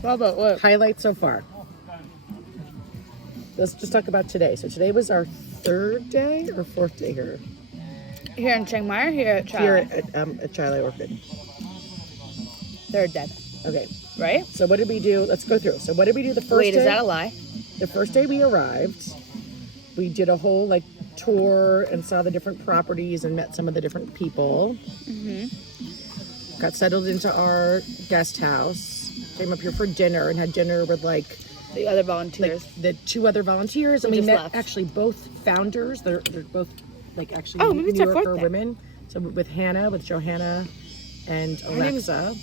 What about what? Highlights so far. Let's just talk about today. So today was our third day or fourth day here? Here in Chiang Mai or here at Chai? Here at Chai Lai Orchid. Third day. Okay. Right? So what did we do? Let's go through. So what did we do the first day? Wait, is that a lie? The first day we arrived, we did a whole like tour and saw the different properties and met some of the different people. Mm-hmm. Got settled into our guest house. Came up here for dinner and had dinner with like the other volunteers. Like, the two other volunteers, and we met left. actually both founders. They're both like actually maybe it's New our fourth Yorker day. women. So with Hannah, with Johanna, and Alexa,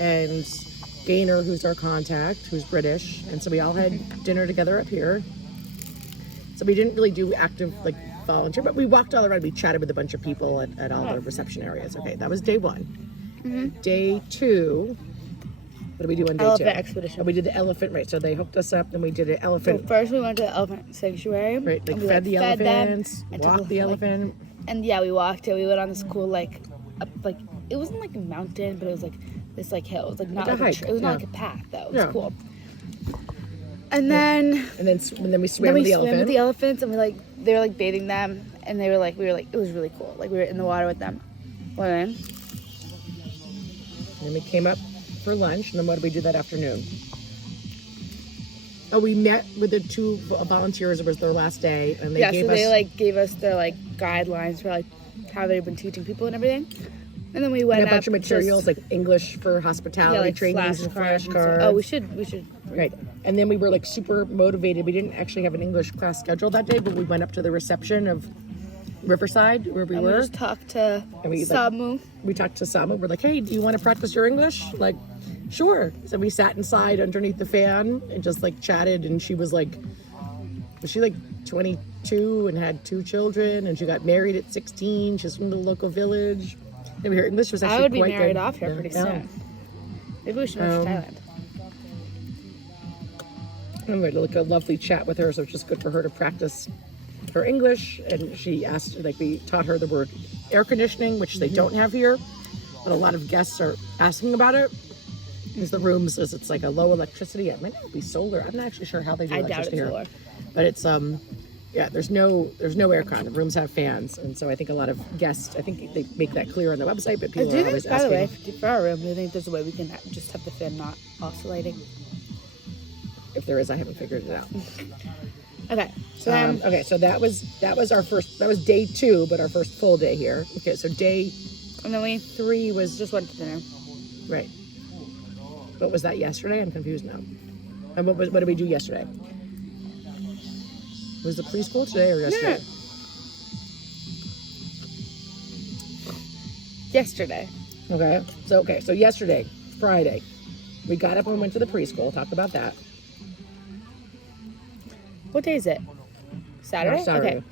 and Gaynor, who's our contact, who's British, and so we all had dinner together up here. So we didn't really do active like volunteer, but we walked all around. We chatted with a bunch of people at all the reception areas. Okay, that was day one. Mm-hmm. Day two. What did we do on day Elephant two? expedition. Oh, we did the elephant, right? So they hooked us up, and we did an elephant. So first we went to the elephant sanctuary. Right, like and we, fed the elephants, them, walked the elephant. And yeah, we walked it. We went on this cool like, up, like it wasn't like a mountain, but it was like this like hill. It was like not like a hike. it was not like a path though. It was cool. And And then we swam with the elephant. with the elephants, and they were like bathing them, and we were like it was really cool. Like we were in the water with them. And then we came up for lunch, and then what did we do that afternoon? Oh, we met with the two volunteers. It was their last day, and they gave us... they like gave us their like guidelines for like how they've been teaching people and everything. And then we went a bunch of materials like English for hospitality, like trainings and flashcards. Oh, we should. Right. And then we were like super motivated. We didn't actually have an English class scheduled that day, but we went up to the reception of Riverside, where we were. We just talked to Samu. We talked to Samu. We're like, hey, do you want to practice your English? Like, sure. So we sat inside underneath the fan and just like chatted. And she was like 22 and had 2 children, and she got married at 16. She's from the local village. And her English was actually quite good. I would be married off here pretty soon. Maybe we should move to Thailand. Anyway, like a lovely chat with her, so it's just good for her to practice her English. And she asked, like, we taught her the word air conditioning, which they don't have here, but a lot of guests are asking about it. Because the rooms, it's like a low electricity. It might not be solar. I'm not actually sure how they do electricity here. Solar. But it's yeah, there's no aircon. The rooms have fans, and so I think a lot of guests. I think they make that clear on the website, but people are always asking. By the way, for our room, do you think there's a way we can just have the fan not oscillating? If there is, I haven't figured it out. Okay. So that was our first. That was day 2, but our first full day here. Okay, so day. And then we 3 was just went to dinner. Right. What was that yesterday? I'm confused now. And what did we do yesterday? Was the preschool today or yesterday? Yeah. Yesterday. Okay. So yesterday, Friday, we got up and went to the preschool. Talk about that. What day is it? Saturday? Saturday.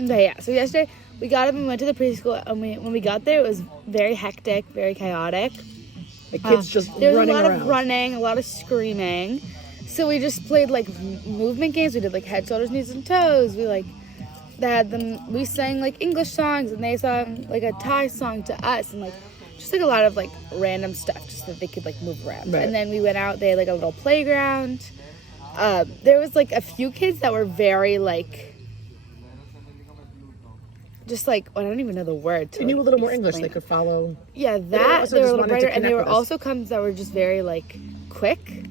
Okay, yeah. So yesterday we got up and went to the preschool, and when we got there, it was very hectic, very chaotic. The kids just running around. There was a lot of running, a lot of screaming. So we just played like movement games. We did like head, shoulders, knees, and toes. We sang like English songs, and they sang like a Thai song to us, and like just like a lot of like random stuff, just that they could like move around. Right. And then we went out. They had like a little playground. There was like a few kids that were very like. Just like, I don't even know the word. They knew a little more English. They could follow. Yeah, they were a little brighter, and they were also comes that were just very like quick,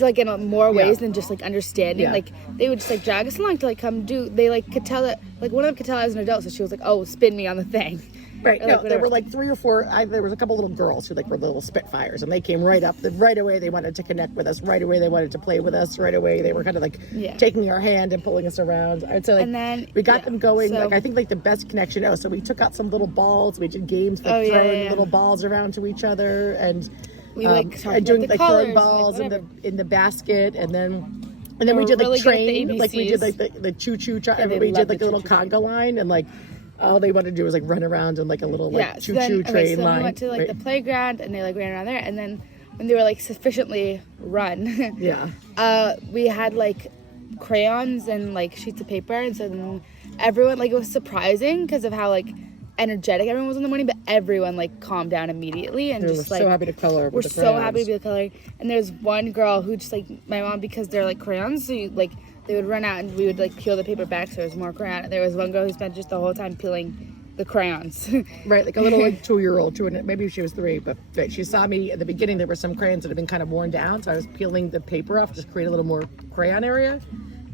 like in more ways than just like understanding. Yeah. Like they would just like drag us along to like come do. They like could tell that like one of them could tell I was an adult, so she was like, "Oh, spin me on the thing." Right. No, there were like 3 or 4. There was a couple little girls who like were little spitfires, and they came right up. Right away, they wanted to connect with us. Right away, they wanted to play with us. Right away, they were kind of like taking our hand and pulling us around. I'd say like and then, we got them going. So, like I think like the best connection. Oh, so we took out some little balls. We did games like throwing little balls around to each other, and we like doing like throwing balls in the basket, and then we did like really train, like we did like the choo choo. We did like a little conga line, and like. All they wanted to do was like run around in like a little like choo-choo train line. We went to like the playground, and they like ran around there, and then when they were like sufficiently run, we had like crayons and like sheets of paper, and so then everyone like it was surprising because of how like energetic everyone was in the morning, but everyone like calmed down immediately and They just were like so happy to color. we're so happy to be the coloring. And there's one girl who just like my mom, because they're like crayons, so you, like they would run out and we would like peel the paper back so there was more crayon. And there was one girl who spent just the whole time peeling the crayons. Right, like a little like 2-year-old, maybe she was 3, but she saw me at the beginning. There were some crayons that had been kind of worn down, so I was peeling the paper off, just create a little more crayon area.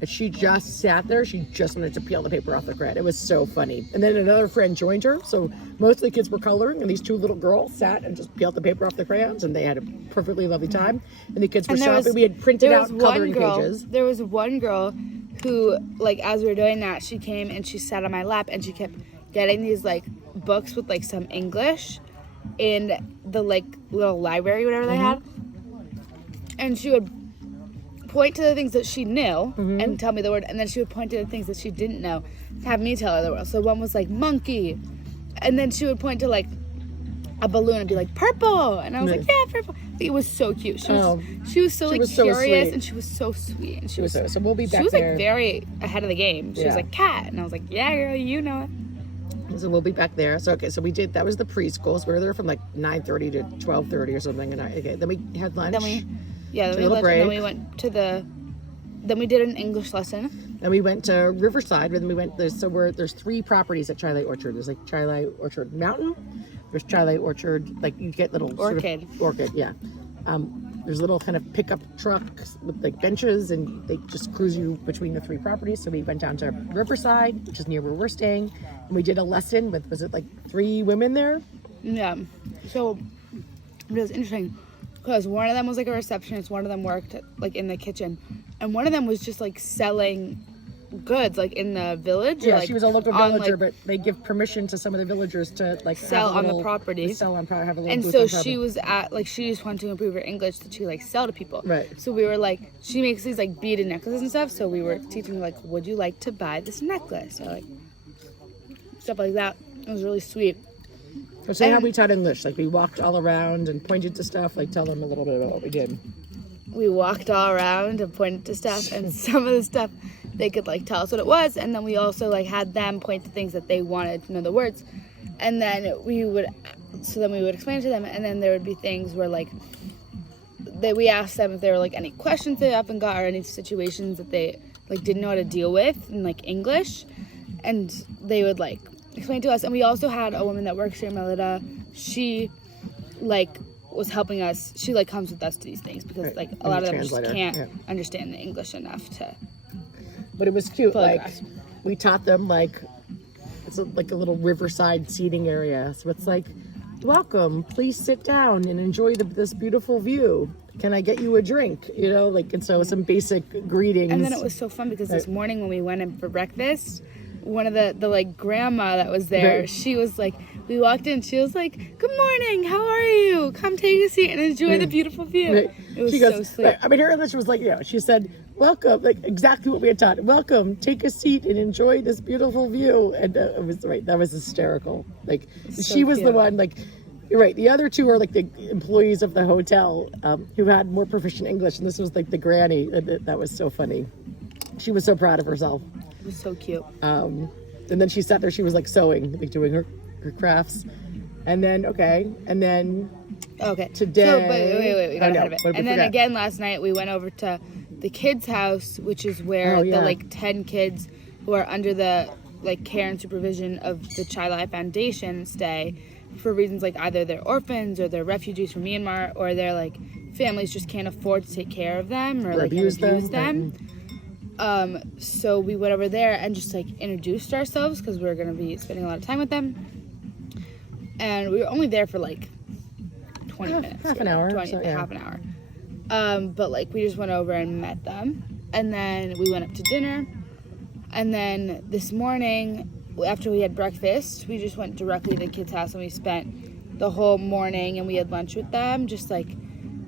And she just sat there. She just wanted to peel the paper off the crayon. It was so funny. And then another friend joined her. So most of the kids were coloring, and these 2 little girls sat and just peeled the paper off the crayons, and they had a perfectly lovely time. And the kids were shopping. We had printed out coloring pages. There was one girl who, like, as we were doing that, she came and she sat on my lap, and she kept getting these like books with like some English in the like little library, whatever they had. And she would point to the things that she knew and tell me the word, and then she would point to the things that she didn't know, have me tell her the word. So one was like monkey, and then she would point to like a balloon and be like purple, and I was like, yeah, purple. It was so cute. She was so like curious, and she was so sweet, and she was so we'll be back. She was there. like very ahead of the game. She was like cat, and I was like, yeah, girl, you know it. So we'll be back there. So okay, so we did. That was the preschool. So we were there from like 9:30 to 12:30 or something. And then we had lunch. Then we had lunch, and then we went to then we did an English lesson. And we went to Riverside. And we went there's 3 properties at Twilight Orchard. There's like Twilight Orchard Mountain. There's Twilight Orchard. Like you get little orchid. Yeah. There's little kind of pickup trucks with like benches, and they just cruise you between the 3 properties. So we went down to Riverside, which is near where we're staying, and we did a lesson with, was it like 3 women there? Yeah. So it was interesting because one of them was like a receptionist, one of them worked like in the kitchen, and one of them was just like selling goods like in the village. Yeah, like, she was a local villager, like, but they give permission to some of the villagers to like sell on the property. Sell on have a little. And so she was at like she just wanted to improve her English to like sell to people. Right. So we were like, she makes these like beaded necklaces and stuff. So we were teaching her like, would you like to buy this necklace or like stuff like that. It was really sweet. So how we taught English, like we walked all around and pointed to stuff. Like tell them a little bit about what we did. We walked all around and pointed to stuff, and some of the stuff they could like tell us what it was, and then we also like had them point to things that they wanted to know the words, and then we would explain to them, and then there would be things where like we asked them if there were like any questions they often got or any situations that they like didn't know how to deal with in like English, and they would like explain to us. And we also had a woman that works here, Melida. She like was helping us. She like comes with us to these things because like a lot of them just can't understand the English enough to. But it was cute. Like we taught them like it's like a little riverside seating area. So it's like, welcome, please sit down and enjoy this beautiful view. Can I get you a drink? You know, like, and so some basic greetings. And then it was so fun because this morning when we went in for breakfast, one of the like grandma that was there, she was like, we walked in, she was like, good morning, how are you? Come take a seat and enjoy the beautiful view. It was so sweet. I mean, her English was like, she said, welcome, like exactly what we had taught. Welcome, take a seat and enjoy this beautiful view. And it was that was hysterical. Like she was the one, like, you're right. The other 2 are like the employees of the hotel who had more proficient English. And this was like the granny. That was so funny. She was so proud of herself. It was so cute. And then she sat there, she was like sewing, like doing her crafts. And then today. So, but wait, we got ahead of it. And then again last night we went over to the kids' house, which is where the like 10 kids who are under the like care and supervision of the Child Life Foundation stay for reasons like either they're orphans or they're refugees from Myanmar, or they're like families just can't afford to take care of them or like abuse them. So we went over there and just like introduced ourselves because we were going to be spending a lot of time with them, and we were only there for like 20 minutes, half an hour, half an hour. But like we just went over and met them, and then we went up to dinner, and then this morning after we had breakfast we just went directly to the kids' house and we spent the whole morning and we had lunch with them. Just like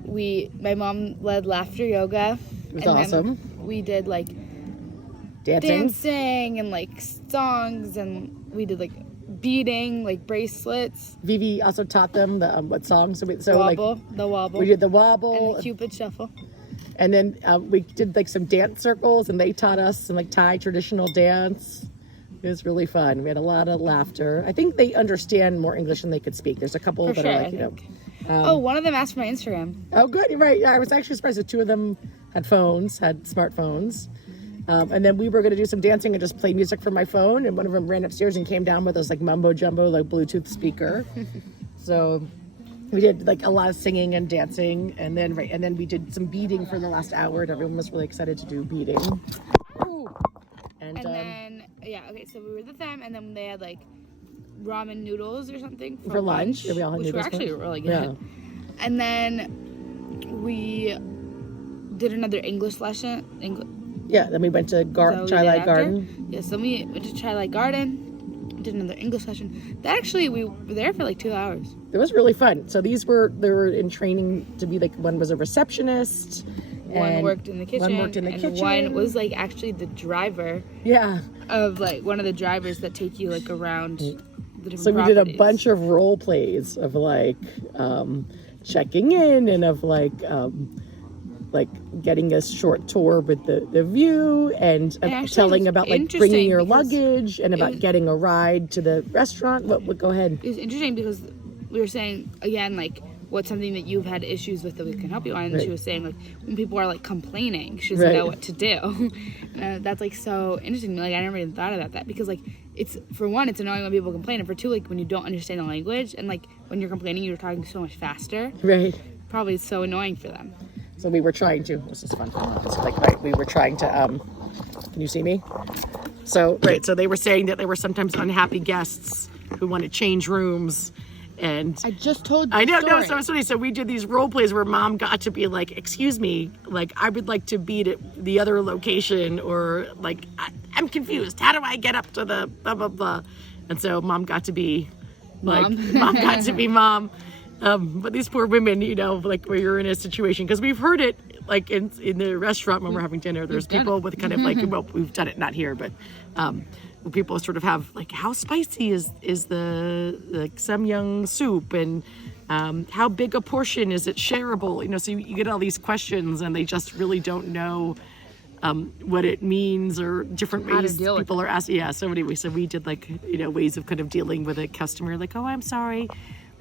my mom led laughter yoga. It was awesome. We did like dancing and like songs, and we did like beading, like bracelets. Vivi also taught them the what songs. The wobble. We did the wobble. And the Cupid shuffle. And then we did like some dance circles, and they taught us some like Thai traditional dance. It was really fun. We had a lot of laughter. I think they understand more English than they could speak. There's a couple For that sure, are I like, you know. think. One of them asked for my Instagram. Oh, good. You're right. Yeah, I was actually surprised that two of them had smartphones. And then we were going to do some dancing and just play music from my phone. And one of them ran upstairs and came down with this like mumbo jumbo, like Bluetooth speaker. So we did like a lot of singing and dancing. And then we did some beading for the last hour. And everyone was really excited to do beading. Ooh. And then, so we were with them. And then they had like ramen noodles or something for lunch. Yeah, we all had which were noodles actually really good. Yeah. And then we did another English lesson. Yeah, then we went to Chai Garden. Yes, then we went to Chai Garden, did another English lesson. That actually, we were there for like 2 hours. It was really fun. So they were in training to be like, one was a receptionist. One worked in the kitchen. And one was like actually the driver. Yeah. Of like one of the drivers that take you like around the different So we properties. did a bunch of role plays of like checking in and of like getting a short tour with the view and telling about like bringing your luggage and about getting a ride to the restaurant. What go ahead. It was interesting because we were saying again like what's something that you've had issues with that we can help you on, and she was saying like when people are like complaining, she doesn't know what to do. That's like so interesting. Like I never even thought about that because like it's for one it's annoying when people complain, and for two like when you don't understand the language and like when you're complaining you're talking so much faster. Right. Probably it's so annoying for them. So we were trying to. This is fun. It's like right. We were trying to. Can you see me? So right. So they were saying that there were sometimes unhappy guests who want to change rooms. And I just told you. I know, no, so it's funny. So we did these role plays where mom got to be like, excuse me, like I would like to be at the other location, or like I'm confused. How do I get up to the blah blah blah? And so mom got to be like mom got to be mom. But these poor women, you know, like where you're in a situation, because we've heard it like in the restaurant when we're having dinner. There's people with kind of like, well, we've done it not here, but people sort of have like, how spicy is the like samyang soup, and how big a portion is it shareable? You know, so you get all these questions, and they just really don't know what it means, or different ways people are asking. Yeah. So anyway, so we did like, you know, ways of kind of dealing with a customer, like, oh, I'm sorry,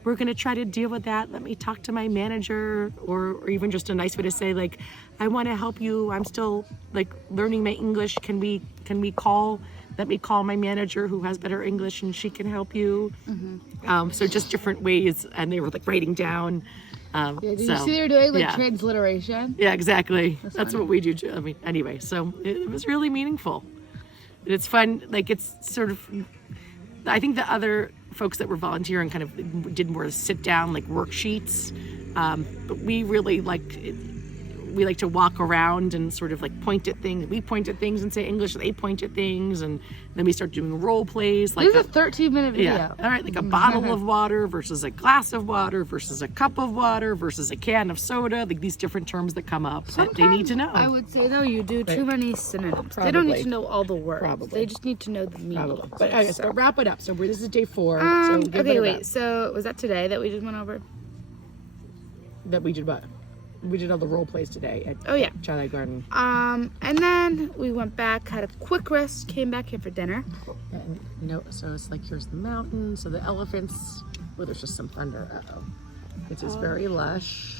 we're going to try to deal with that. Let me talk to my manager, or even just a nice way to say like, I want to help you. I'm still like learning my English. Let me call my manager who has better English and she can help you. Mm-hmm. So just different ways. And they were like writing down. Did you see they were doing like transliteration? Yeah, exactly. That's what we do too. I mean, anyway, so it was really meaningful. And it's fun. Like it's sort of, I think the other folks that were volunteering kind of did more sit down like worksheets. But we really we like to walk around and sort of like point at things. We point at things and say English. They point at things, and then we start doing role plays. Like this is a 13-minute video. Yeah, all right, like a bottle of water versus a glass of water versus a cup of water versus a can of soda. Like these different terms that come up that they need to know. I would say though you do too many synonyms. Probably. They don't need to know all the words. Probably. They just need to know the meaning. Probably. But okay, so wrap it up. So this is day 4. Okay, wait. So was that today that we just went over? That we did what? We did all the role plays today at Chai Garden. And then we went back, had a quick rest, came back here for dinner. So it's like here's the mountain, so the elephants. Well, there's just some thunder. Which is very lush.